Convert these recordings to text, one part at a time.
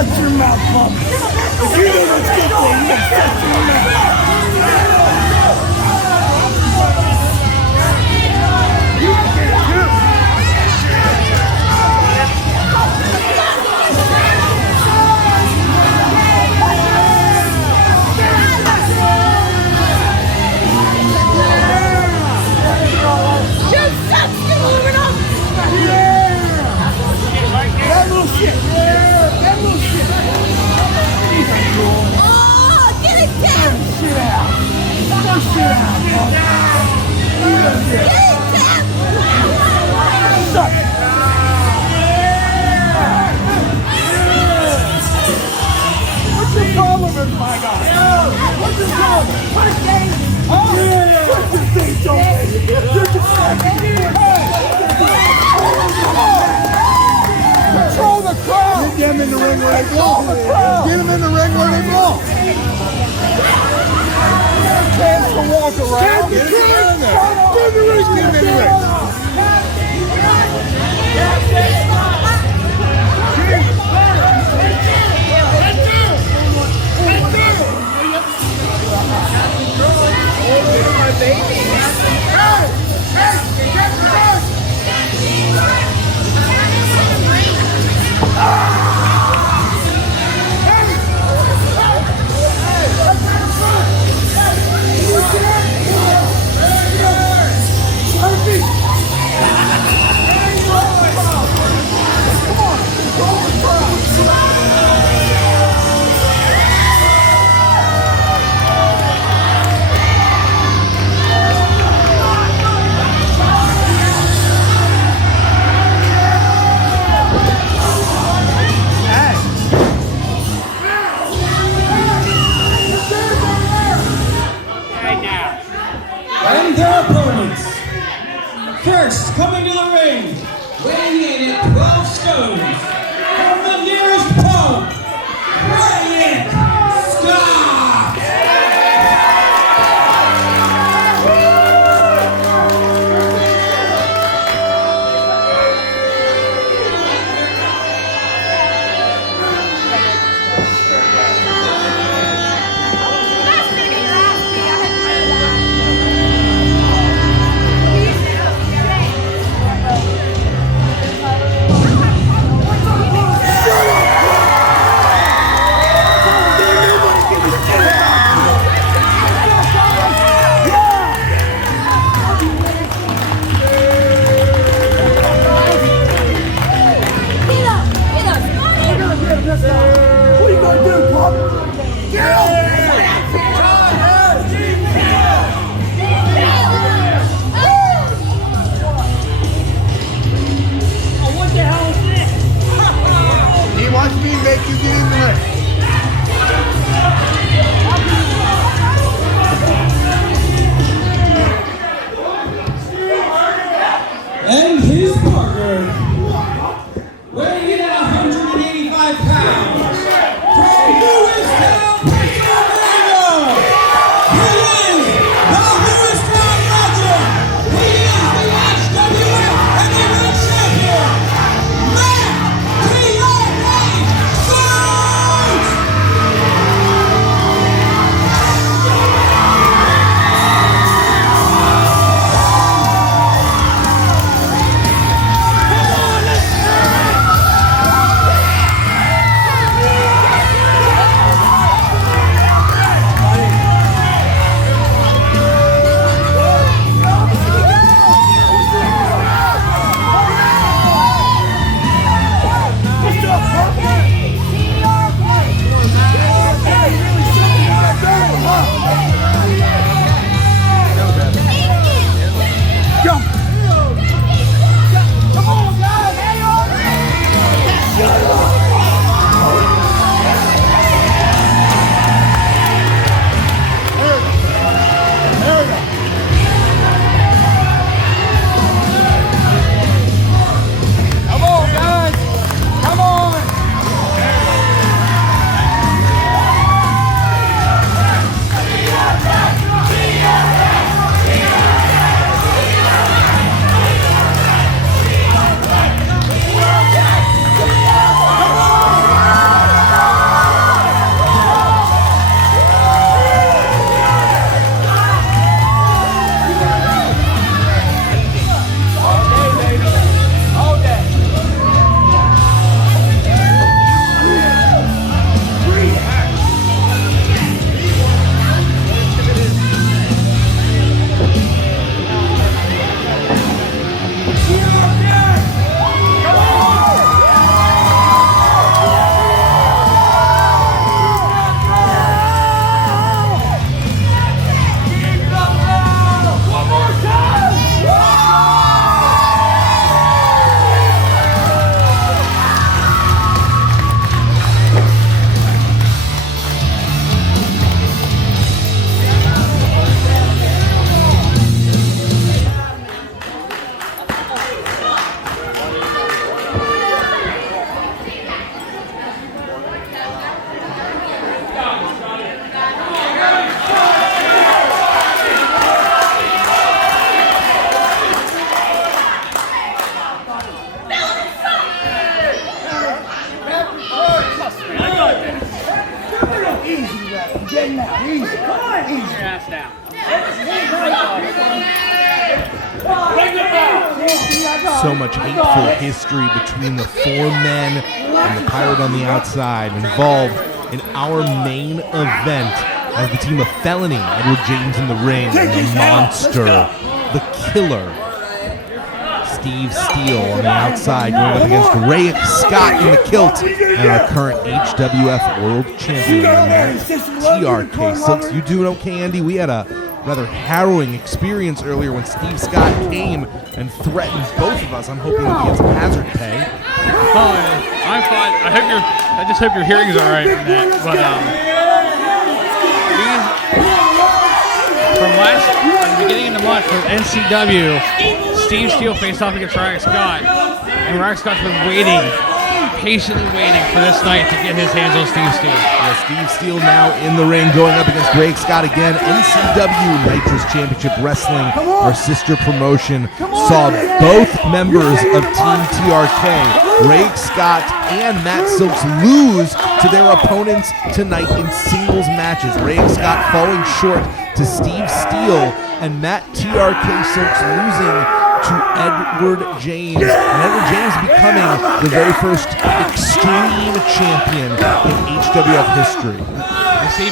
Shut your mouth, Bob. If you know what's good for you, shut your mouth. That little shit. That little shit. Oh, get it down. Shit out. Shit out, Bob. Get it down. Shut. What's your problem with my guy? What's your problem? What game? Oh, yeah. What's this thing, Joe? You're distracting. Control the crowd! Get them in the ring where they belong. Get them in the ring where they belong. Chance to walk around. Get them in there. Get them in the ring. My baby. Hey! Hey! Get the ring! And their opponents. First, coming to the ring, weighing in at 12 stones, from the nearest pub, Rayic, Scott! What are you gonna do, Pop? Get up! What the hell is this? He wants me to make you get in the ring. And his partner, weighing in at 185 pounds, from Lewistowns, Pennsylvania, he is the Lewistowns legend. He is the HWF Commentary Team champion, Matt TRK. Jayden now. Easy. Come on. Easy. So much hateful history between the 4 men and the Pirate on the outside involved in our main event as the team of Felony, Edward James in the ring, and the monster, the killer, Steve Steele on the outside, going up against Rayic Scott in the kilt, and our current HWF World Champion, TRK. Silks, you doing okay, Andy? We had a rather harrowing experience earlier when Steve Scott came and threatened both of us. I'm hoping that he gets hazard pay. Oh, I'm fine. I just hope your hearing's all right from that. But from the beginning of the month with NCW, Steve Steele faced off against Rayic Scott, and Rayic Scott's been patiently waiting for this night to get his hands on Steve Steele. Yeah, Steve Steele now in the ring, going up against Rayic Scott again. NCW Nitrous Championship Wrestling, our sister promotion, saw both members of Team TRK, Rayic Scott and Matt Silks, lose to their opponents tonight in singles matches. Rayic Scott falling short to Steve Steele, and Matt TRK Silks losing to Edward James, and Edward James becoming the very first Xtreme champion in HWF history. You see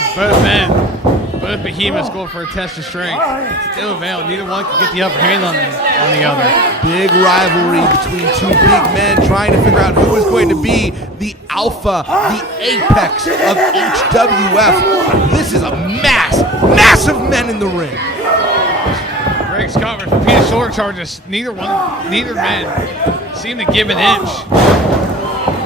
both behemoths going for a test of strength. Still available. Neither one can get the upper hand on the other. Big rivalry between 2 big men trying to figure out who is going to be the alpha, the apex of HWF. This is a massive men in the ring. Rayic Scott with repeated shoulder charges. Neither man seem to give an inch.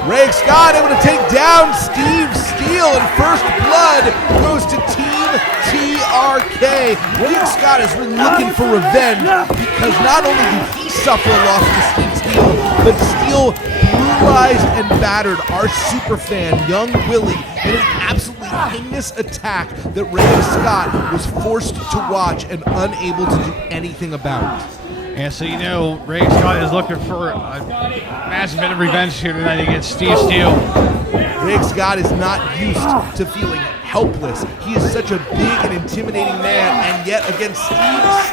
Rayic Scott able to take down Steve Steele, and first blood goes to Team TRK. Rayic Scott is really looking for revenge because not only did he suffer a loss to Steve Steele, but Steele brutalized and battered our superfan, Young Willie, in an absolutely heinous attack that Rayic Scott was forced to watch and unable to do anything about. Yeah, so you know, Rayic Scott is looking for a massive bit of revenge here tonight against Steve Steele. Rayic Scott is not used to feeling helpless. He is such a big and intimidating man, and yet against Steve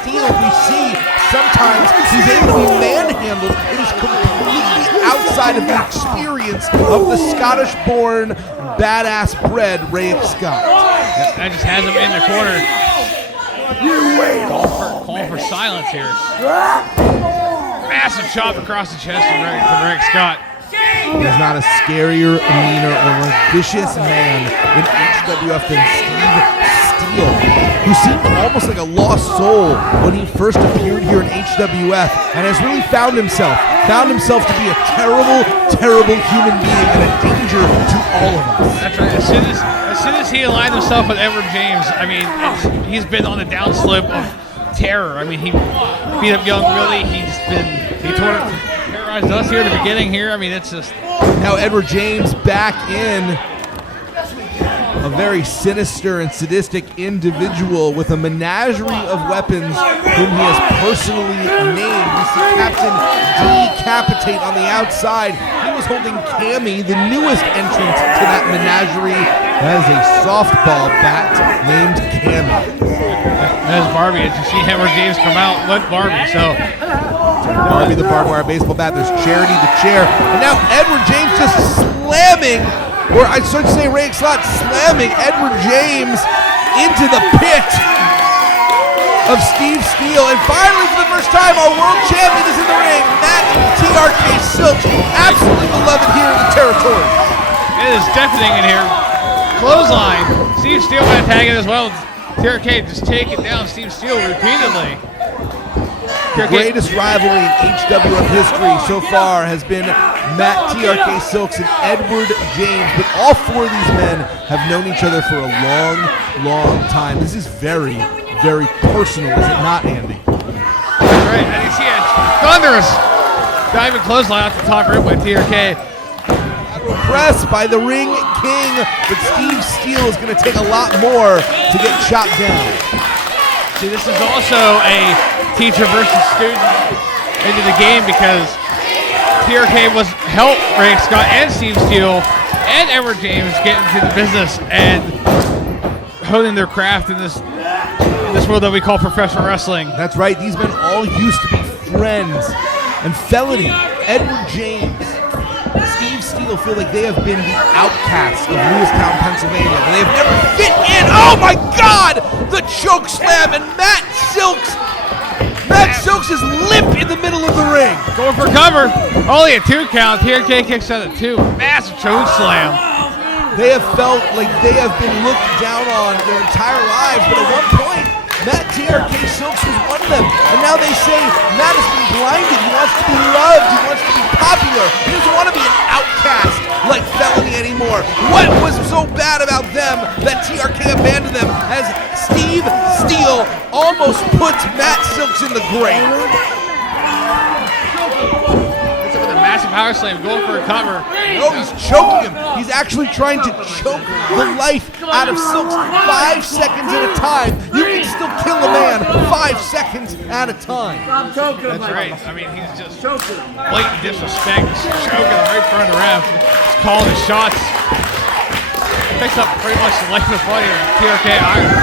Steele, we see sometimes he's able to be manhandled. It is completely outside of the experience of the Scottish-born, badass-bred Rayic Scott. That just has him in the corner. Calling for silence here. Massive chop across the chest from Rayic Scott. There's not a scarier, meaner, or more vicious man in HWF than Steve Steele, who seemed almost like a lost soul when he first appeared here in HWF, and has really found himself to be a terrible human being and a danger to all of us. That's right. As soon as he aligned himself with Edward James, I mean, he's been on the downslope of terror. I mean, he beat up Young Willie. He terrorized us here at the beginning here. I mean, it's just... Now Edward James back in, a very sinister and sadistic individual with a menagerie of weapons whom he has personally named. We see Captain Decapitate on the outside. He was holding Cammy, the newest entrant to that menagerie. That is a softball bat named Cammy. There's Barbie. As you see Edward James come out, let Barbie. So Barbie, the barbed wire baseball bat. There's Charity, the chair. And now Edward James just slamming, or I should say Rayic Scott slamming Edward James into the pit of Steve Steele. And finally, for the first time, our world champion is in the ring. Matt TRK Silks, absolutely beloved here in the territory. it is deafening in here. Clothesline. Steve Steele got tagging as well. TRK just taking down Steve Steele repeatedly. The greatest rivalry in HWF history so far has been Matt TRK Silks and Edward James, but all 4 of these men have known each other for a long, long time. This is very, very personal, is it not, Andy? That's right, and you see a thunderous diving clothesline off the top rope by TRK. Lateral press by the Ring King, but Steve Steele is going to take a lot more to get chopped down. See, this is also a teacher versus student into the game because TRK was helped Rayic Scott and Steve Steele and Edward James get into the business, and honing their craft in this world that we call professional wrestling. That's right. These men all used to be friends. And Felony, Edward James, Steve Steele feel like they have been the outcasts of Lewistowns, Pennsylvania. They have never fit in. Oh my God! The choke slam and Matt Silks is limp in the middle of the ring. Going for cover. Only a 2 count. TRK kicks out at 2. Massive choke slam. They have felt like they have been looked down on their entire lives, but at one point, Matt TRK Silks was one of them. And now they say Matt has been blinded. He wants to be loved. He wants to be popular. He doesn't want to be an outcast like Felony anymore. What was so bad about them that TRK abandoned them as Steve Steele almost puts Matt Silks in the grave? Massive power slam, going for a cover. No, he's choking him. He's actually trying to choke the life out of Silks 5 seconds at a time. You can still kill a man 5 seconds at a time. That's right. I mean, he's just blatant disrespect. He's choking him right in front of the ref. He's calling his shots. Picks up pretty much the life of the fighter. TRK iron.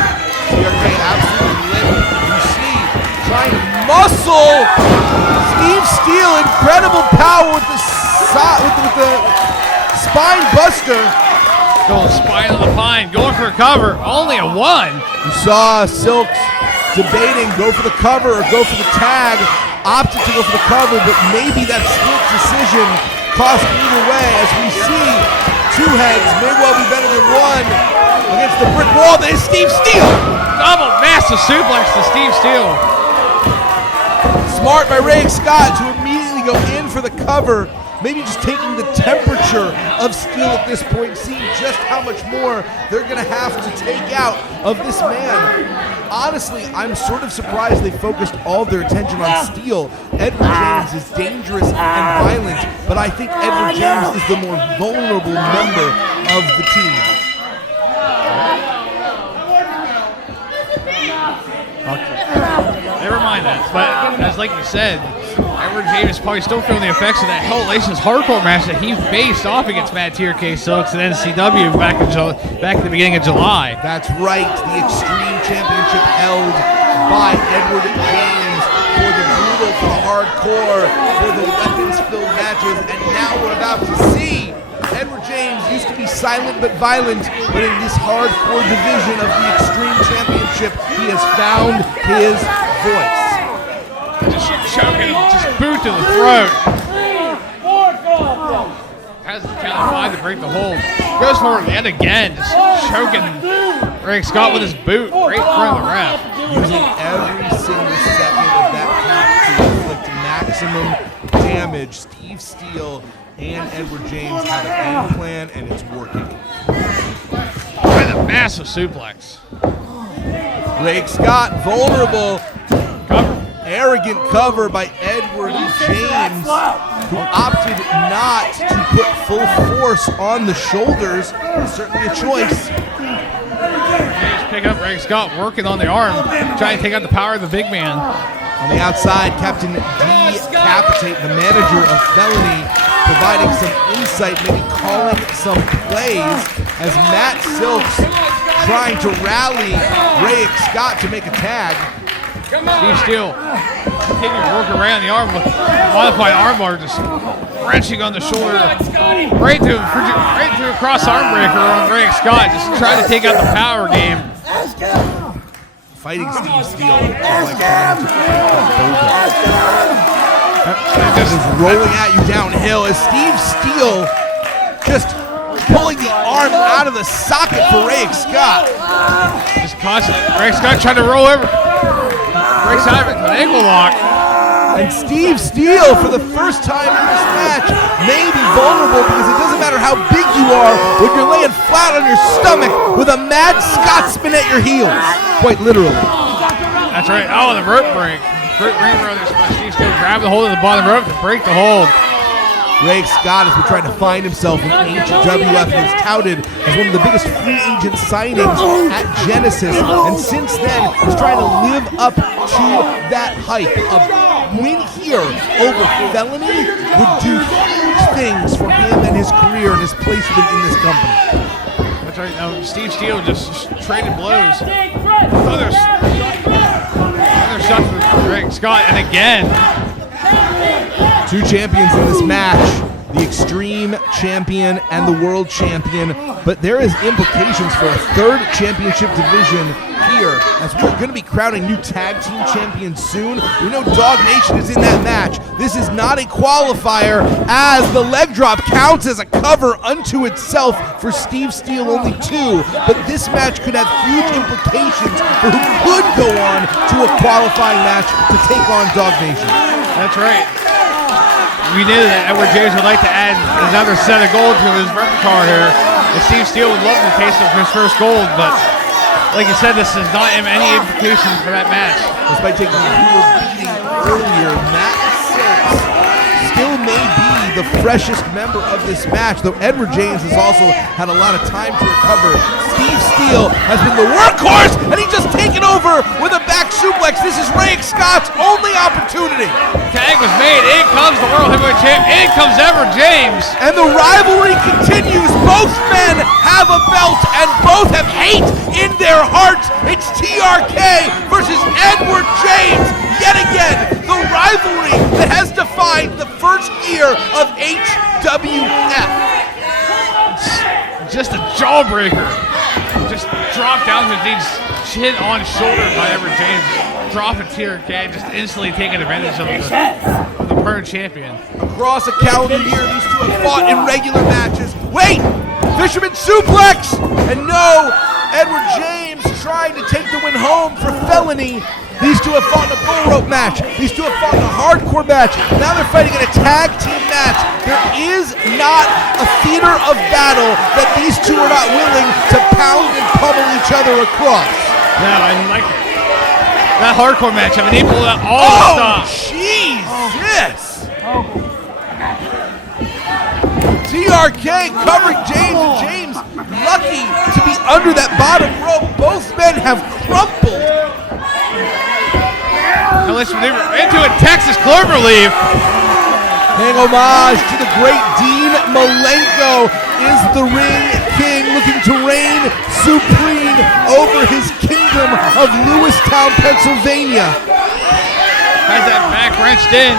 TRK absolutely lit. You see, trying to muscle Steve Steele, incredible power with the spine buster. Going spine on the pine, going for a cover, only a 1. You saw Silks debating go for the cover or go for the tag, opted to go for the cover, but maybe that split decision cost either way. As we see, 2 heads may well be better than 1 against the brick wall. There's Steve Steele. Double massive suplex to Steve Steele. Smart by Rayic Scott to immediately go in for the cover, maybe just taking the temperature of Steele at this point, seeing just how much more they're going to have to take out of this man. Honestly, I'm sort of surprised they focused all of their attention on Steele. Edward James is dangerous and violent, but I think Edward James is the more vulnerable member of the team. Never mind that, but as like you said, Edward James is probably still feeling the effects of that Hell Relations hardcore match that he faced off against Matt TRK Silks at NCW back at the beginning of July. That's right, the Xtreme Championship held by Edward James for the brutal, for the hardcore, for the weapons-filled matches, and now we're about to see Edward James used to be silent but violent, but in this hardcore division of the Xtreme Championship, he has found his voice. Just choking him, just boot to the throat. Has the count of 5 to break the hold. Goes for it yet again, just choking Rayic Scott with his boot right in front of the ref. Using every single second of that count to inflict maximum damage. Steve Steele and Edward James have a game plan, and it's working. With a massive suplex. Rayic Scott vulnerable. Cover. Arrogant cover by Edward James, who opted not to put full force on the shoulders. It's certainly a choice. James pick up Rayic Scott, working on the arm, trying to take out the power of the big man. On the outside, Captain Decapitate, the manager of Felony, providing some insight, maybe calling some plays as Matt Silks trying to rally Rayic Scott to make a tag. Steve Steele continuing to work around the arm with modified armbar, just wrenching on the shoulder, right to a cross arm breaker on Rayic Scott, just trying to take out the power game. Fighting Steve Steele is like trying to just rolling at you downhill as Steve Steele just pulling the arm out of the socket for Rayic Scott. Just constantly, Rayic Scott trying to roll over. Breaks out of it, an ankle lock. And Steve Steele, for the first time in this match, may be vulnerable because it doesn't matter how big you are when you're laying flat on your stomach with a mad Scotsman at your heels. Quite literally. That's right. Oh, the rope break. Great ring brothers by Steve Steele. Grab the hold of the bottom rope to break the hold. Rayic Scott has been trying to find himself in HWF and is touted as one of the biggest free agent signings at Genesis. And since then, he's trying to live up to that hype. A win here over Felony would do huge things for him and his career and his placement in this company. That's right. Steve Steele just traded blows. Another shot to the ring. Scott, and again. Two champions in this match. The Xtreme champion and the world champion, but there is implications for a third championship division here, as we're going to be crowning new tag team champions soon. We know Dog Nation is in that match. This is not a qualifier, as the leg drop counts as a cover unto itself for Steve Steele, only 2, but this match could have huge implications for who could go on to a qualifying match to take on Dog Nation. That's right. We knew that Edward James would like to add another set of gold to his repertoire here. And Steve Steele would love to taste of his first gold, but like you said, this does not have any implications for that match. Despite taking a brutal beating earlier, Matt Silks still may be the freshest member of this match, though Edward James has also had a lot of time to recover. Steve Steele has been the workhorse, and he's just taken over with a back suplex. This is Rayic Scott's only opportunity. Tag was made. In comes the World Heavyweight Champ. In comes Edward James. And the rivalry continues. Both men have a belt, and both have hate in their hearts. It's TRK versus Edward James. Yet again, the rivalry that has defined the first year of HWF. Just a jawbreaker. Just dropped down to these chin on shoulder by Edward James. Dropping TRK, just instantly taking advantage of the current champion. Across a calendar year, these two have fought in regular matches. Wait! Fisherman suplex! And no, Edward James trying to take the win home for Felony. These two have fought in a bull rope match. These two have fought in a hardcore match. Now they're fighting in a tag team match. There is not a theater of battle that these two are not willing to pound and pummel each other across. No, I like that hardcore match. I mean, they pulled out all the stuff. Jesus! TRK covering James, and James lucky to be under that bottom rope. Both men have crumpled. Now let's into a Texas Cloverleaf. Paying homage to the great Dean Malenko is the ring king, looking to reign supreme over his kingdom of Lewistowns, Pennsylvania. Has that back wrenched in,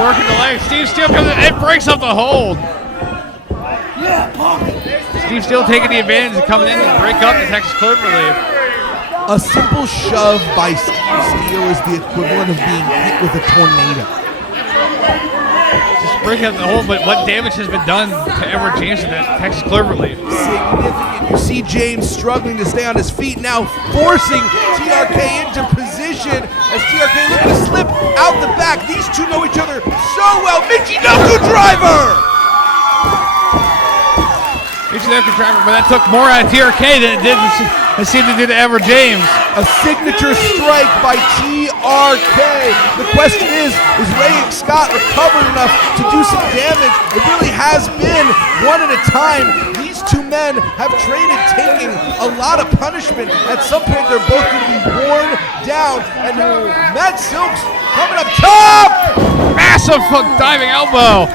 working the leg. Steve Steele comes in and breaks up the hold. Steve Steele taking the advantage of coming in to break up the Texas Cloverleaf. A simple shove by Steve Steele is the equivalent of being hit with a tornado. Just breaking up the hold, but what damage has been done to Edward James with that Texas Cloverleaf? Significant. You see James struggling to stay on his feet, now forcing TRK into position as TRK looking to slip out the back. These two know each other so well. Michinoku driver! Michinoku driver, but that took more out of TRK than it seemed to do to Edward James. A signature strike by TRK. The question is Rayic Scott recovered enough to do some damage? It really has been one at a time. These two men have traded taking a lot of punishment. At some point, they're both going to be worn down. And Matt Silks coming up top! Massive diving elbow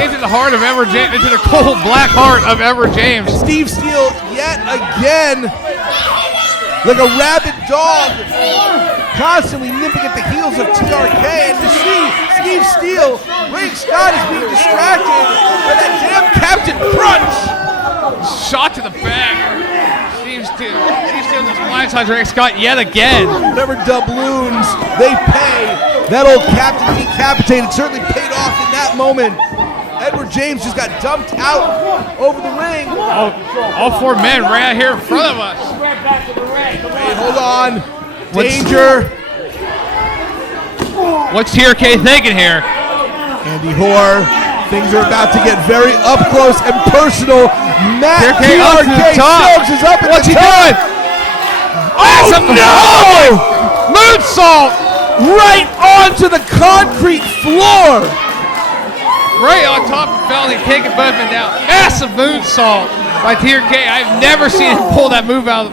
into the heart of Edward James, into the cold black heart of Edward James. Steve Steele yet again, like a rabid dog, constantly nipping at the heels of TRK. And you see Steve Steele, Rayic Scott is being distracted by that damn Captain Crunch. Shot to the back. Steve Steele just blindsides Rayic Scott yet again. Whatever doubloons they pay, that old Captain Decapitated certainly paid off in that moment. Edward James just got dumped out over the ring. All four men right out here in front of us. Wait, hold on. Danger. What's TRK thinking here? Andy Hoar. Things are about to get very up close and personal. Matt TRK Silks is up at What's the he top. doing? Oh no! Moonsault! Right onto the concrete floor. Right on top of Felony, taking both men down. Massive moonsault by TRK. I've never seen him pull that move out.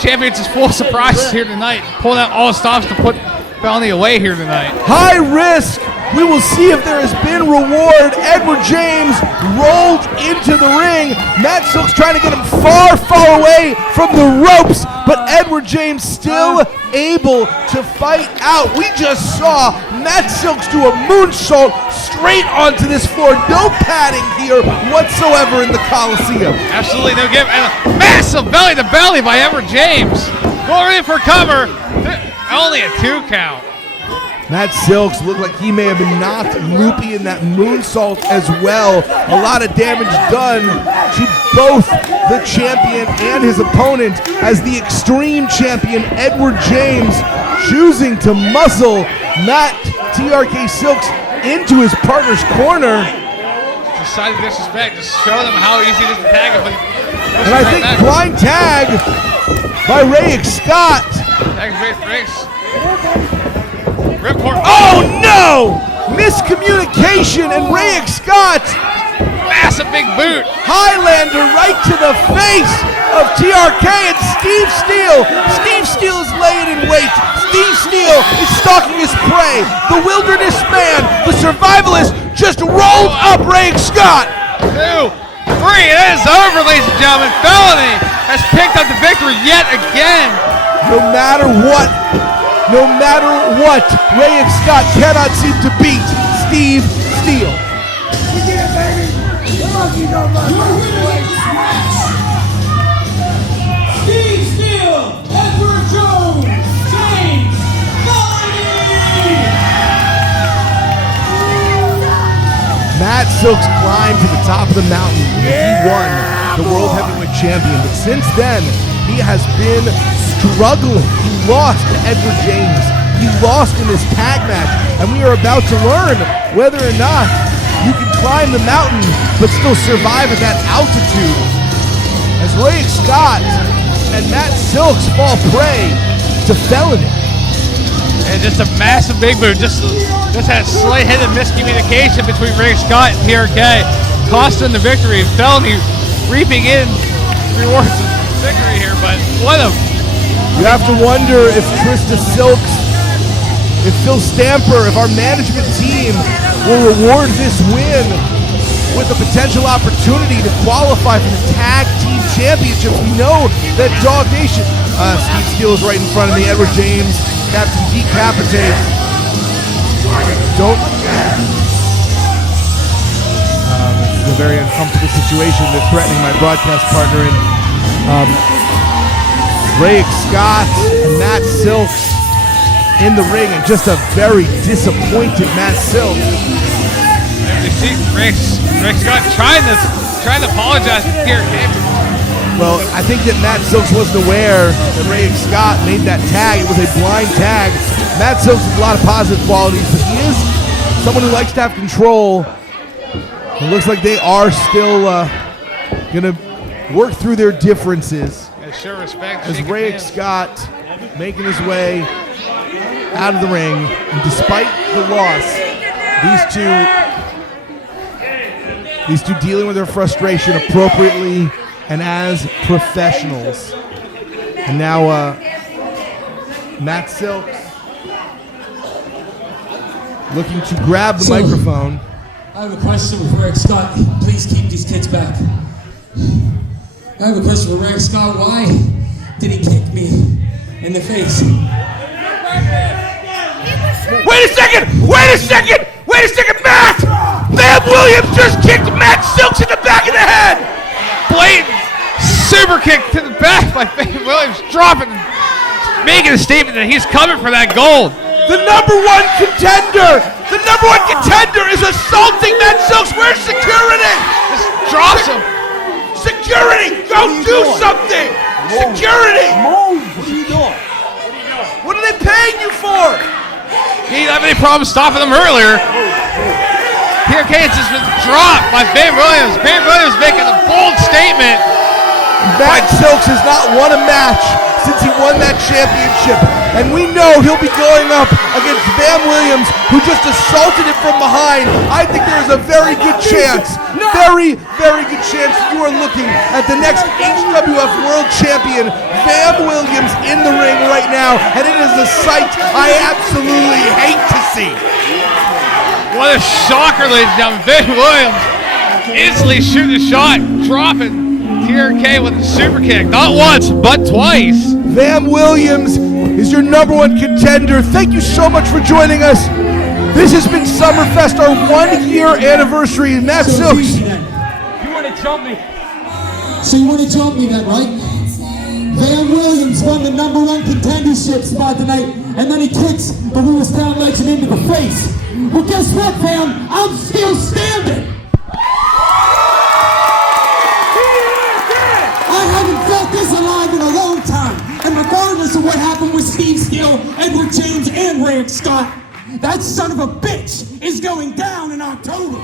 Champions is full of surprises here tonight. Pulling out all stops to put Felony away here tonight. High risk, We will see if there has been reward. Edward James rolled into the ring. Matt Silk's trying to get him far, far away from the ropes, but Edward James still able to fight out. We just saw Matt Silks do a moonsault straight onto this floor. No padding here whatsoever in the Coliseum. Absolutely no give. And a massive belly to belly by Edward James. Going in for cover. Only a 2 count. Matt Silks looked like he may have been knocked loopy in that moonsault as well. A lot of damage done to both the champion and his opponent as the Xtreme champion, Edward James, choosing to muzzle Matt TRK Silks into his partner's corner. Decided disrespect. Just show them how easy it is to tag him. And I think blind tag by Rayic Scott. Oh no! Miscommunication and Rayic Scott. Massive big boot. Highlander right to the face of TRK and Steve Steele. Steve Steele is laying in wait. Steve Steele is stalking his prey. The wilderness man, the survivalist, just rolled up Rayic Scott. 2, 3, it is over, ladies and gentlemen. Felony has picked up the victory yet again. No matter what, Rayic Scott cannot seem to beat Steve Steele. Steve Steele, Edward Jones, James, Felony! Matt Silks climbed to the top of the mountain when he won the World Heavyweight Champion, but since then, he has been struggling. He lost to Edward James. He lost in this tag match, and we are about to learn whether or not you can climb the mountain but still survive at that altitude. As Rayic Scott and Matt Silks fall prey to Felony. And just a massive big boot. Just had a slight hit of miscommunication between Rayic Scott and TRK, costing the victory. Felony reaping in rewards of victory here, but what a... You have to wonder if Trista Silks, if Phil Stamper, if our management team will reward this win with a potential opportunity to qualify for the Tag Team Championships. We know that Dog Nation, Steve Steele is right in front of me, Edward James, Captain Decapitate. Don't. This is a very uncomfortable situation that's threatening my broadcast partner in Rayic Scott and Matt Silks in the ring, and just a very disappointed Matt Silks. You see Rayic Scott trying to apologize to TRK. Well, I think that Matt Silks wasn't aware that Rayic Scott made that tag. It was a blind tag. Matt Silks has a lot of positive qualities, but he is someone who likes to have control. It looks like they are still going to work through their differences. Sure respect. As Rayic Scott making his way out of the ring, and despite the loss, these two dealing with their frustration appropriately and as professionals. And now Matt Silks looking to grab the microphone. I have a question for Rayic Scott. Please keep these kids back. I have a question for Rayic Scott. Why did he kick me in the face? Wait a second, Matt! Bam Williams just kicked Matt Silks in the back of the head! Blatant super kick to the back by Bam Williams, dropping, making a statement that he's coming for that gold. The number one contender is assaulting Matt Silks. Where's security? Just drops him. Security, go do something! Security! What are you doing? What are they paying you for? He didn't have any problem stopping him earlier. TRK has just been dropped by Bam Williams. Bam Williams making a bold statement. Matt Silks has not won a match since he won that championship. And we know he'll be going up against Bam Williams, who just assaulted him from behind. I think there is a very good chance, very good chance that you are looking at the next HWF World Champion, Bam Williams, in the ring right now. And it is a sight I absolutely hate to see. What a shocker, ladies and gentlemen. Van Williams instantly shooting a shot, dropping TRK with a super kick. Not once, but twice. Van Williams is your #1 contender. Thank you so much for joining us. This has been SummerFest, our 1-year anniversary. Matt Silks. You want to jump me? So you want to jump me then, right? Van Williams won the #1 contendership spot tonight, and then he kicks the Lewistowns legend into the face. Well, guess what, Van? I'm still standing. I haven't felt this alive in a long time, and regardless of what happened with Steve Steele, Edward James, and Rayic Scott, that son of a bitch is going down in October.